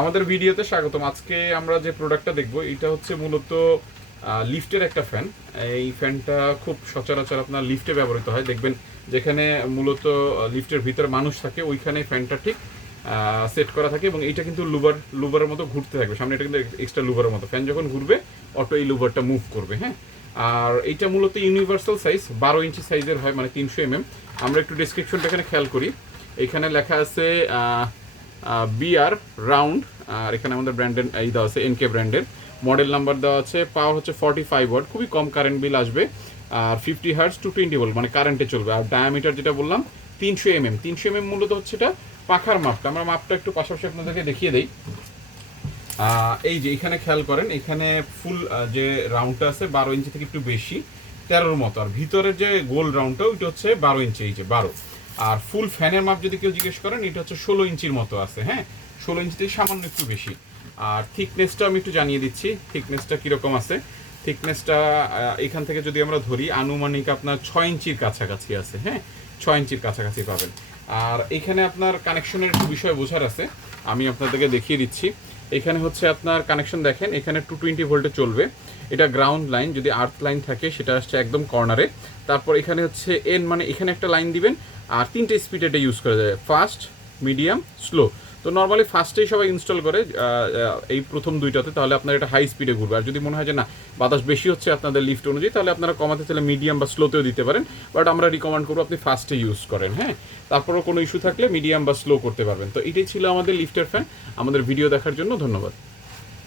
আমাদের ভিডিওতে স্বাগতম। আজকে আমরা যে প্রোডাক্টটা দেখব এটা হচ্ছে মূলত লিফটের একটা ফ্যান। এই ফ্যানটা খুব সচরাচর আপনার লিফটে ব্যবহৃত হয়। দেখবেন যেখানে মূলত লিফটের ভিতরে মানুষ থাকে ওইখানে ফ্যানটা ঠিক সেট করা থাকে, এবং এইটা কিন্তু লুবারের মতো ঘুরতে থাকবে। সামনে এটা কিন্তু এক্সট্রা লুবারের মতো, ফ্যান যখন ঘুরবে অটো এই লুবারটা মুভ করবে। হ্যাঁ, আর এইটা মূলত ইউনিভার্সাল সাইজ 12 ইঞ্চি সাইজের হয়, মানে 300 mm। আমরা একটু ডেসক্রিপশনটা এখানে খেয়াল করি। এখানে লেখা আছে বিআর রাউন্ড, আর এখানে আমাদের ব্র্যান্ডের এই দেওয়া আছে এনকে ব্র্যান্ডের, মডেল নাম্বার দেওয়া আছে, পাওয়ার হচ্ছে 45 ওয়াট, খুবই কম কারেন্ট বিল আসবে, আর 50 হার্টজ 220 ভোল্ট মানে কারেন্টে চলবে। আর ডায়ামিটার যেটা বললাম 300 mm। 300 mm মূলত হচ্ছে এটা পাখার মাপটা। আমরা মাপটা একটু পাশাপাশি আপনাদেরকে দেখিয়ে দিই। এই যে এখানে খেয়াল করেন, এখানে ফুল যে রাউন্ডটা আছে 12 ইঞ্চি থেকে একটু বেশি, 13-র মতো, আর ভিতরের যে গোল রাউন্ডটা ওইটা হচ্ছে 12 ইঞ্চি, এই যে 12। আর ফুল ফ্যানের মাপ যদি কেউ জিজ্ঞেস করেন এটা হচ্ছে 16 ইঞ্চির মতো আছে। হ্যাঁ, 16 ইঞ্চি থেকে সামান্য একটু বেশি। আর থিকনেসটা আমি একটু জানিয়ে দিচ্ছি, থিকনেসটা কীরকম আছে। থিকনেসটা এখান থেকে যদি আমরা ধরি আনুমানিক আপনার 6 ইঞ্চির কাছাকাছি আছে। হ্যাঁ, 6 ইঞ্চির কাছাকাছি পাবেন। আর এখানে আপনার কানেকশনের একটু বিষয় বোঝার আছে, আমি আপনাদেরকে দেখিয়ে দিচ্ছি। এখানে হচ্ছে আপনার কানেকশন দেখেন, এখানে 220 ভোল্টে চলবে। এটা গ্রাউন্ড লাইন, যদি আর্থ লাইন থাকে সেটা আসছে একদম কর্নারে। তারপর এখানে হচ্ছে এন, মানে এখানে একটা লাইন দিবেন। আর 3টে স্পিড এটা ইউজ করা যায়, ফাস্ট, মিডিয়াম, স্লো। তো নর্মালি ফাস্টেই সবাই ইনস্টল করে এই প্রথম দুইটাতে, তাহলে আপনার এটা হাই স্পিডে ঘুরবে। আর যদি মনে হয় যে না বাতাস বেশি হচ্ছে আপনাদের লিফট অনুযায়ী, তাহলে আপনারা কমাতে চাইলে মিডিয়াম বা স্লোতেও দিতে পারেন, বাট আমরা রিকমেন্ড করবো আপনি ফাস্টে ইউজ করেন। হ্যাঁ, তারপরও কোনো ইস্যু থাকলে মিডিয়াম বা স্লো করতে পারবেন। তো এটাই ছিল আমাদের লিফটের ফ্যান। আমাদের ভিডিও দেখার জন্য ধন্যবাদ।